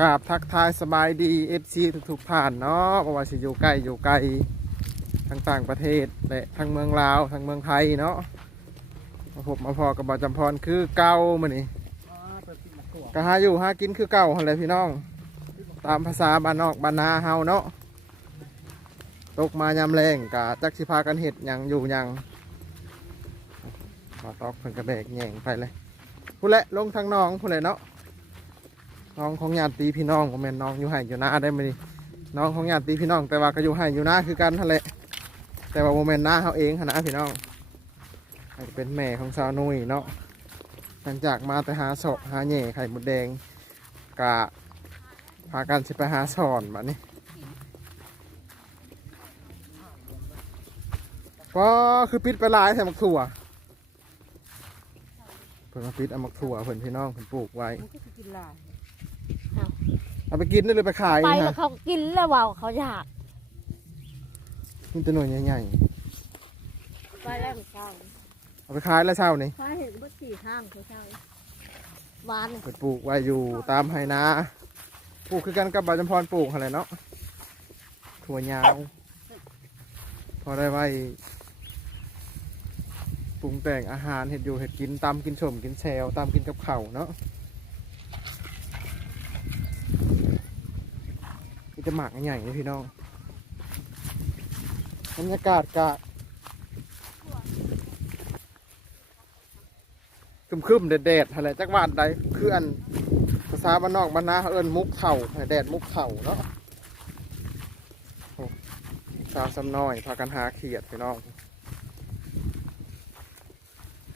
กราบทักทายสบายดีเอซีทุกๆท่านเนาะเพราะว่าสิอยู่ใกล้อยู่ไกลทั้งต่างประเทศและทั้งเมืองลาวทั้งเมืองไทยเนาะมาพบมาพอกับบาวจำพรคือเก่ามื้อนี้ก็หาอยู่หากินคือเก่าหั่นแหละพี่น้อง ตามภาษาบ้านนอกบ้านนาเฮาเนาะตกมายามแรงกะจักสิพากันเห็ดหยังอยู่หยังมาตอกเพิ่นกระแบกแย่งไปเลยผู้นแหละลงทางน้องผู้นแหละเนาะ น้องของญาติพี่น้องผมเป็นน้องอยู่ให้อยู่น้าได้ไหมนี่น้องของญาติพี่น้อง แต่ว่าก็อยู่ให้อยู่น้าคือกันนั่นแหละแต่ว่าโมเมนต์หน้าเขาเองนะพี่น้องอาจจะเป็นแม่ของสาวนุ้ยเนาะหลังจากมาแต่หาศพหาแหน่ไข่มดแดงกะพากันสิไปหาสอนบัดนี้ก็คือปิดไปลายแถมมักถั่วเพิ่นมาปิดเอามักถั่วเพิ่นพี่น้องเพิ่นปลูกไว้ มันก็สิกินหลาย เอาไปกินได้เลยไปขายไปนะแล้วเขากินแล้วว่าเขาอยากนี่ตัวหน่วยใหญ่ไปแล้วมันเศร้าๆเอาไปขายแล้วเช้านี่ใช่เห็นว่าสี่ห้างเขาเศร้าหวานเปิดปลูกไว้อยู่ตามไหนาปลูกคือกันกับบาจำพรปลูกอะไรเนาะถั่วยาว พอได้ไว้ปรุงแต่งอาหารเห็ดอยู่เห็ดกินตามกินชมกินแซวตามกินกับข้าวเนาะ จะหมักใหญ่เลยพี่น้องบรรยากาศกะคึมๆแดดๆอะไรจักวาดใดคืออันภาษาบ้านนอกบ้านนาเอิ้นมุกเข่าแดดมุกเข่าเนาะสาวสำน้อย พากันหาเขียดพี่น้อง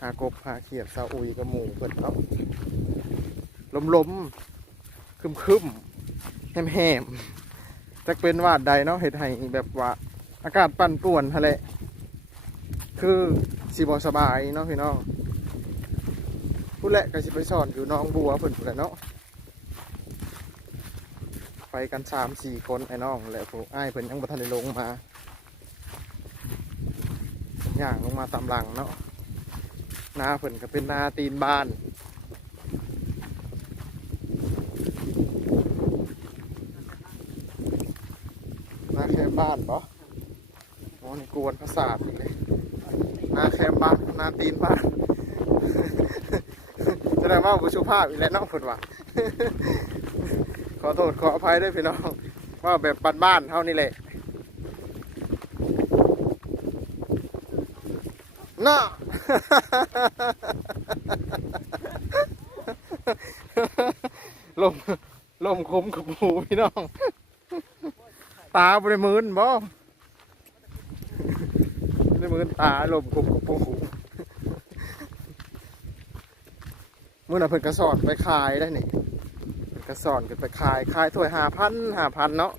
หากบหาเขียดสาวอุยกับหมูเปิดเนาะล้มๆคึมๆแหมๆ จักเป็นวาดใดเนาะเห็ดให้แบบว่าอากาศปั่นป่วนทะเลคือสีบสบายเนาะพี่น้องผู้แหละก็สิไปสอนอยู่น้องบัวเพิ่นผุนแหละเนาะไปกันสามสี่คนไอ้น้องแหละผู้อ้ายเพิ่นยังบ่ทันได้ลงมาย่างลงมาตามหลังเนาะนาเพิ่นก็เป็นนาตีนบ้านนาแคม บ้านปะโอ้นี่กวนประสาทเลยนาแคมบ้านนาตีนบ้านแสดงว่าบุชุภาพอีกแล้วน้องฝนว่าขอโทษขออภัยด้วยพี่น้อง ว่าแบบปัดบ้านเท่านี้แหละน่าลมลมคมกับหูพี่น้อง ตาบริมืนบ่บริมืนตาลมคมกับหูมื่อน่ะเพิ่นกระสอนไปขายได้นี่เพิ่นกระสอนกันไปขายขายถ้วยห้าพันห้าพันเนาะ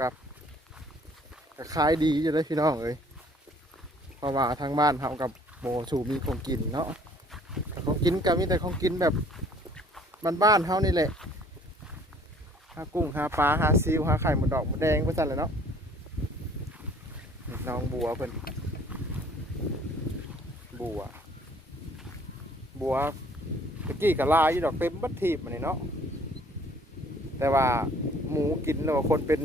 กับก็ขายดีอยู่เลยพี่น้องเอ้ยเพราะว่าทางบ้านเขากับโบชูมีของกินเนาะแต่ของกินก็มีแต่ของกินแบบบ้านๆเฮานี่แหละากุ้งหาปลาหาซิวหาไข่หมดดอกหมดแดงไปสั่นเลยเนาะน้องบัวเพิ่นบัว บัวตะกี้ก็ลายยู่ดอกเต็มบัดทีบมันนี่เนาะแต่ว่าหมูกินแล้วว่าคนเป็น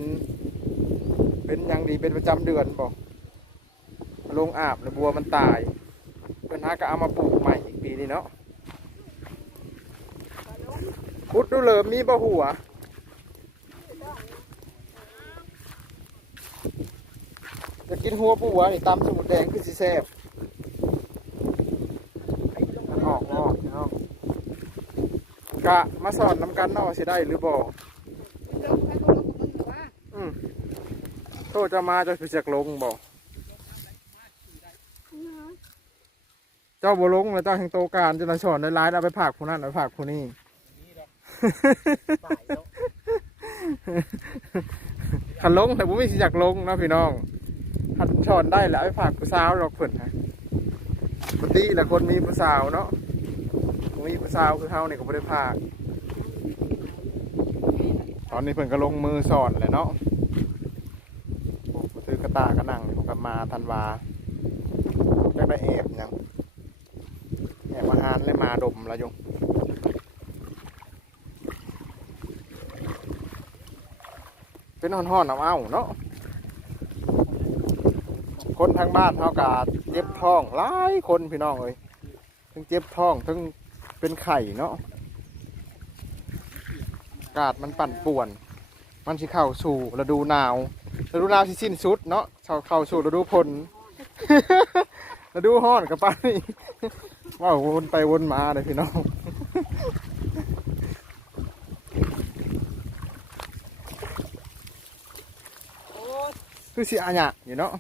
เป็นย่างดีเป็นประจำเดือนบอกลงอาบแล้วบัวมันตายเพิ่นหาก็เอามาปลูกใหม่อีกปีนี้เนาะพุดดูเลยมีบ่หัวจะ กินหัวปูหัวนี่ตำสมุนแดงคือสิแซ่บมันออกงอกเนาะกะมาสอนน้ำกันเนาะสิได้หรือบ่อืมโตจะมาจะไปเสกลงบ่เจ้าบ่ลงแล้วเจ้าแห่งโตการจะมาสอนในร้ายเอาไปผากผู้นั้นเอาไปผากผู้นี้ขันลงแต่ผมไม่สิอยากลงเนาะพี่น้องันสอนได้แล้วเอาไปผากผู้สาวดอกเพิ่นนะปกติแหละคนมีผู้สาวเนาะมมีผู้สาวคือเฮาเนี่ยก็บ่ได้ผาก ตอนนี้เพิ่นก็ลงมือสอนเลยเนาะโอ้มซื้อกระตากระหนังผมก็มาทันวาจะได้แอบยังแอบอาหารเลยมาดมละยงเป็นห่อนๆเอาเอาเนาะ คนทางบ้านเฮากาเจ็บท้องหลายคนพี่น้องเอ้ยทั้งเจ็บท้องทั้งเป็นไข่เนาะอากาศมันปั่นป่วน มันสิเข้าสู่ฤดูหนาวฤดูหนาวสิสิ้นสุดเนาะเข้าเข้าสู่ฤดูฝนฤดูร้อนกับป้านี่ว่าวนไปวนมาเลยพี่น้องคือสิอาญะอยู่เนาะ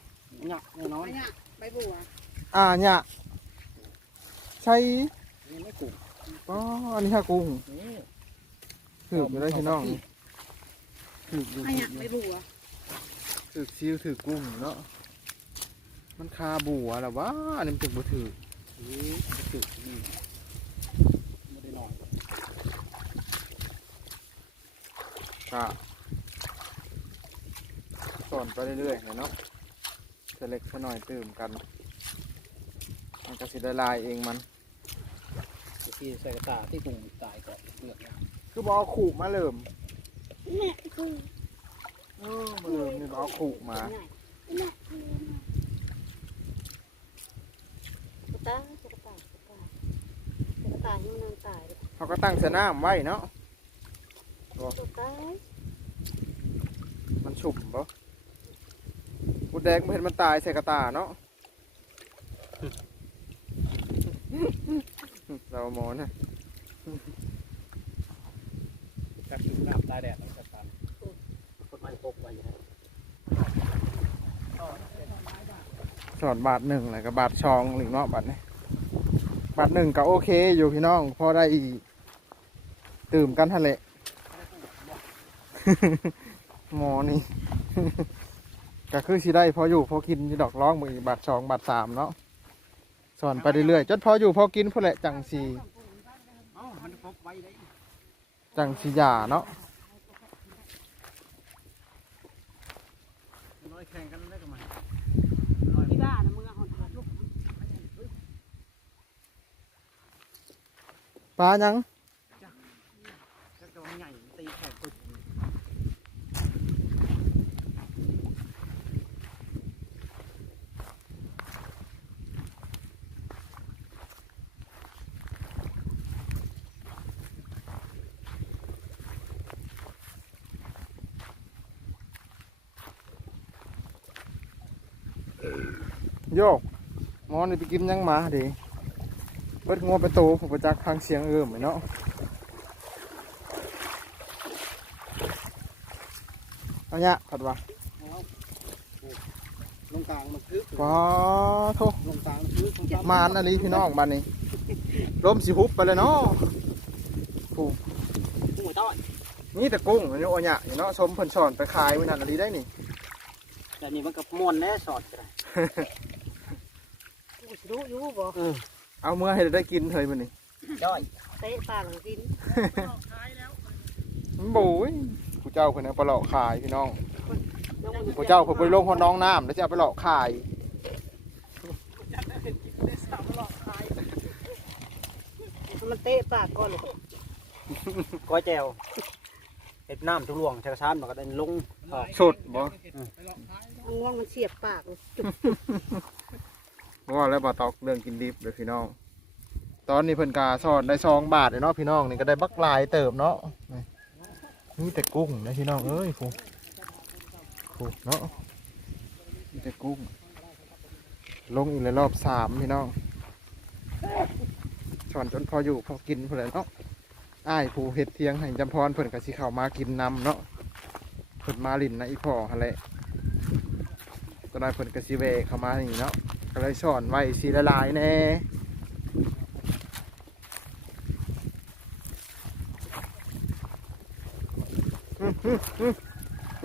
หยักแน่นอนใบบัวอาญะใช่นี่ไม่กุ่มอ๋ออันนี้ฮะกุ้งนี่ถืออยู่ได้พี่น้องถืออยู่อันเนี้ยใบบัวถือซิวถือกุ้งอยู่เนาะมันคาบัวแล้ววะอันนี้มันถึงบ่ถือนี่ไม่กุ่มนี่ไม่ได้นอนก็สอนไปเรื่อยๆเนาะ เสเล็กสหน่อยตื่มกัน มันก็สิได้ลายเองมันที่ใส่กระตาที่กุ่มตายก่อนเปลือกเนี่ยคือบเอกขู่มาเริ่มแม่คือเออมาเริ่มนี่บเอกขู่มาแม่กระต่ายกระต่ายกระต่ายกระต่ายยังนอนตายเลยเขาก็ตั้งเสนามไว้เนาะกระต่ายมันฉุ่มปะบุด แดงบ่เห็นมันตายใส่กระตาเนาะ เราหมอนะจักถึงน้ำตายแดดแล้วจัดการคนไม่ตกไปนะสอนบาทหนึ่งแล้วก็บาทชองหรือเนาะบาทนี้บาทหนึ่งก็โอเคอยู่พี่น้อง พอได้ตื่มกันทะเลหมอนี่ ก็คือสิได้พออยู่พอกินอยู่ดอกร้องมือบาทสองบาทสามเนาะสอนไปเรื่อยๆจนพออยู่พอกินพอแหละจังสีจังสีหยาเนาะน้อยแข่งกันได้กันมา ที่บ้านนะมึงเอาหอนลูก ปลายัง จักจะใหญ่ตีแข่งตุด โยกหมอนี่ไปกินยังมาดิเบิดงัวไปโตผมไปจักทางเสียงเอิ่มไอ้เนาะเอาเนี่ยผัดว่าลงกลางมันคือว้าโทลงกลางคือของจับมานอะไรพี่น้องบ้านนี้ลมสิฮุบไปเลยเนาะหัวต้อยนี่แต่กุ้งอันนี้โอเนี่ยเนาะชมเพิ่นสอนไปขายไว้นั่นอะไรได้นี่ แต่นี่มันกับมวนแน่สอดกันรู้อยู่บ่เอาเมื่อให้ได้กินเถยมันนี่จ้อยเตะปากหลังกินมันบูยผู้เจ้าเพิ่นเอาไปหลอกขายพี่น้องน้องมันผู้เจ้าเพิ่นไปลงหัวน้องน้ำแล้วจะเอาไปหลอกขายมันเตะปากก่อนเลยก้อยแจว เห็ดน้ำทุลวงชากระชานมันก็ได้ลงออกสดบ่ง่วงมันเสียบปากเลยจุบว่าแล้วบ่ตอกเรื่องกินดิบเด้อพี่น้อง ตอนนี้เพิ่นกาสอนได้ซองบาทเลยเนาะพี่น้องนี่ก็ได้บักหลายเติบเนาะนี่นี่แต่กุ้งนะพี่น้องเอ้ยฟูฟูเนาะนี่แต่กุ้ง ลงอีกเลยรอบสามพี่น้องสอนจนพออยู่พอกินเพื่อนเนาะ อ้ายผู้เฮ็ดเทียงให้จำพรเพิ่นก็สิเข้ามากินนำเนาะเพิ่นมาลินนะอีพ่อหั่นแหละก็ได้เพิ่นก็สิเวเข้ามานี่เนาะก็เลยสอนไว้สีละลายแน่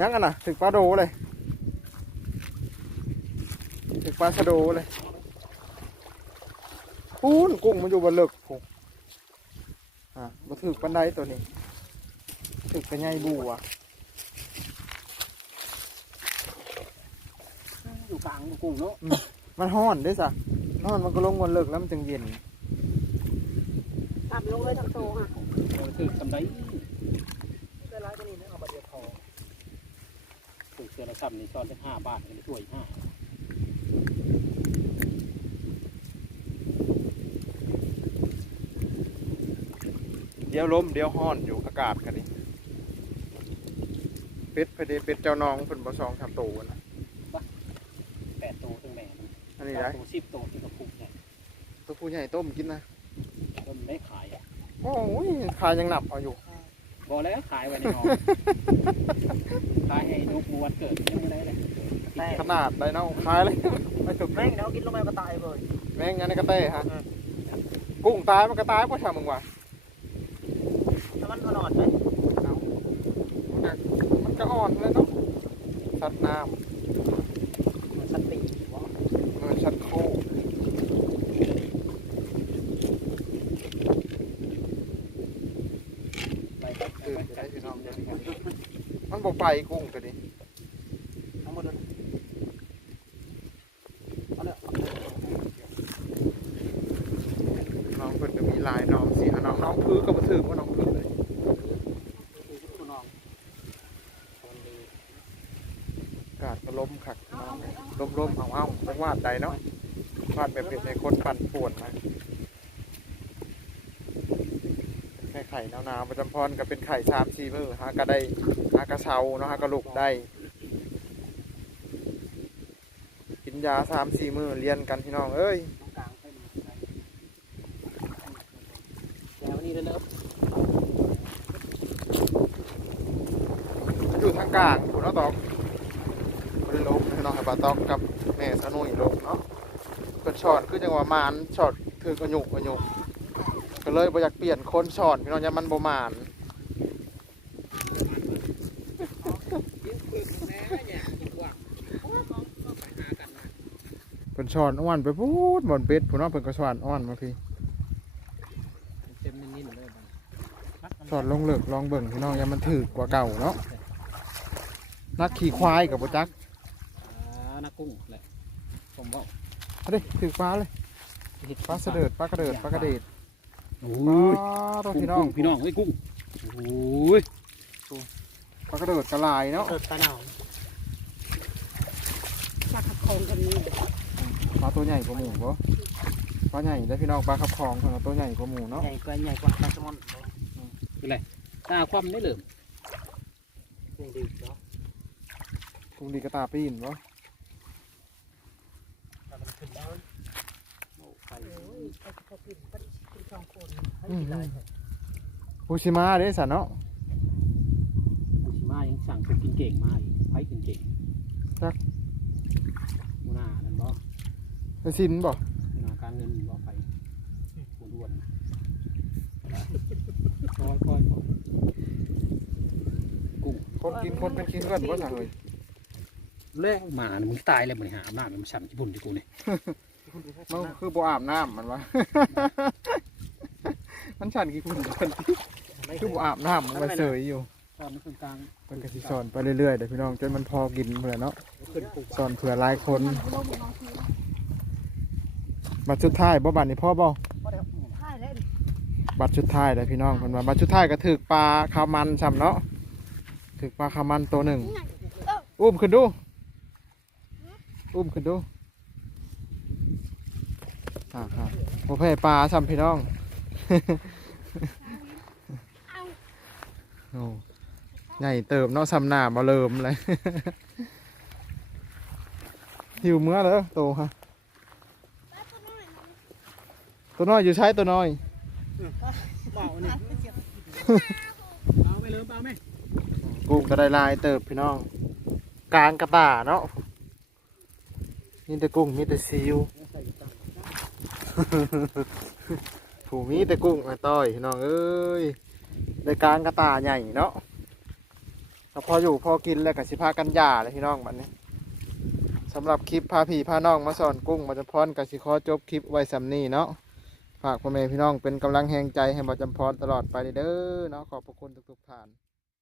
ยังกันนะถึงปลาโดเลยถึงปลาชะโดเลยปูนกุ้งมันอยู่บนเลิกผูก อะมาถึกปันไดตัวนี้ถึกเป็นไงบูอะอยู่กลางกุ้งเนาะมันห้อนเด้สะห้อนมันก็ลงบนเลิกแล้วมันจึงเย็นตับลงเลยทั้งโตอะเออถือสำได้ได้ร้ายตัวนี้นะเอามาเดียวพอละซ้ำนี่ช้อนได้ห้าบาทเลยถ้วยห้า เดี๋ยวล้มเดี๋ยวห้อนอยู่อากาศกันนี่เป็ดไปเดเป็ดเจ้าน้องเพิ่นบ่ซองทำโตนะแปดตัวถึงแม่มันอันนี้แปได้ดตัวสิบตัวที่กระปุกเนี่ยตัวผู้ใหญ่ต้มกินนะก็มันได้ขายอะโอ้ยขายยังหนับเอาอยู่บอกแล้วขายไว้ในห้องขายให้ลูกบวชเกิดยังไม่ได้เลยขนาดได้เนาะขายเลยไม่ถูกแม่งเนาะกินลงไปก็ตายเลยแม่งงั้นนกระเต้ฮะกุ้งตายมันก็ตายเพราะทำมึงวะถ้า มันนอนไหมมันก็มันก็อ่อนเลยเนาะสัตว์น้มันสติวะำมันสัตว์โคตื่นจะได้พี่น้องจะได้เห็นมันบ่ไปกุ้งตันี้ทั้งหมดเลยเอาเลยน้องเพิ่นก็มีลายน้องสีหน้องน้องพื้นก็บ่ถึงว่าน้องพื้เลย คุณน้องคนดี อากาศก็ลมคักน้องลมลมๆเอาเอาจังหวาดใดเนาะวาดแบบเป็นในคนปั่นป่วนมาแค่ไข่หนาวๆประจำพรก็เป็นไข่สามสี่มือฮะก็ได้ฮะก็เซาเนาะฮะก็ลุกได้กินยาสามสี่มือเรียนกันพี่น้องเอ้ยตรงกลางเป็นแล้วนี่เลยเนอะอยู่ทางกลางคุณน้องตอกบริลงพี่น้องให้ปลาตอกกับ แม่สนุยลงเนาะเพิ่นช็อตคือจังหวะมานช็อตถือกระหยุกกระหยุกก็เลยบ่อยากเปลี่ยนคนช็อตพี่น้องอย่ามันบ่มานเพิ่นช็อตอ้วนไปพูดบ่อนเป็ดพุ่นเนาะเพิ่นก็ช็อตอ้วนมาพี่เต็มนิ่มๆเลยช็อตลงเลิกลองเบิ่งพี่น้องอย่ามันถือกว่าเก่าเนาะนักขี่ควายกับบ่จัก กกุ้งแหละผมว่าเอาดิถือปลาเลยปลาเสดิร์ดปลากระเดิดปลากระเดิดโอ้ปลายตัวกุ้งพี่น้องพี่น้องเฮ้ยกุ้งโอ้ยปลากระเดิดกระลายเนาะเกิดตาหนาวสักขับคองกันนี้ปลาตัวใหญ่กว่าหมูบ่ปลาใหญ่ได้อพี่น้องปลาขับคลองของเราตัวใหญ่กว่าหมูเนาะใหญ่กว่าใหญ่กว่าปลาแซลมอนเป็นไรตาความได้เหลิมกุ้งดีเนาะกุ้งดีกระตาปีนบ่ถ้ามัน ขึ้นแล้วโอ้ไปโอ้ยไปกระปิ่นกันกินสองคนอืมฟูชิมาเด้สันเนาะกูชิมายังสั่งคนกินเก่งมากไผ่กินเก่งจักมูนานั่นบ่ไปซินบ่มูนาการเงินบ่ไปกูด้วนคอยคอยกุ้งคนกินคนเป็นกินกันบ่สั่งเลย เล่หมาเนี่ยมึงตายเลยมึงหาอำนาจมันสั่นญี่ปุ่นที่กูนี่มันคือบ่อาบน้ำมันวะ มันสั่นกี่คุณคนคือบ่อาบน้ำมันมาเสยอยู่ตอนนี้คนกลางมันก็สิสอนไปเรื่อยๆเด้อพี่น้องจนมันพอกินเพื่อเนาะขึ้นปูสอนเผื่อหลายคนลมน้องทีบัตรสุดท้ายบ่บัตรนี่พ่อบ่ท่ายแล้วบัตรสุดท้ายเลยพี่น้องเพิ่นว่าบัตรสุดท้ายก็ถึกปลาคาวมันซ้ำเนาะถึกปลาคาวมันตัวหนึ่งอุ้มขึ้นดู อุ้มขึ้นดูอ่าครับโอเคปลาซ้ำพี่น้อง โอ้ใหญ่เติมเนาะซ้ำหน้ามาเริ่มเลย หิวเมื่อเลยโตฮะตัวน้อยอยู่ใช้ตัวน้อยเปล่าเนี่ยเปล่าไม่เลยเปล่าไหมกุ้งก็ได้ลายเติบพี่น้อง กลางกระตาเนาะ มีแต่กุ้งมีแต่ซิวใส่ตังถูมีแต่กุ้งไอ้ต้อยน้องเอ้ยได้กลางกระตาใหญ่เนาะถ้าพออยู่พอกินแล้วก็สิพากันหย่าเลยพี่น้องบัดนี้สำหรับคลิปพาพี่พาน้องมาสอนกุ้งมาจำพรกับสิขอจบคลิปไว้สำนี้เนาะฝากพ่อแม่พี่น้องเป็นกำลังแหงใจให้บอจำพรตลอดไปเด้อเนาะขอบพระคุณทุกๆท่าน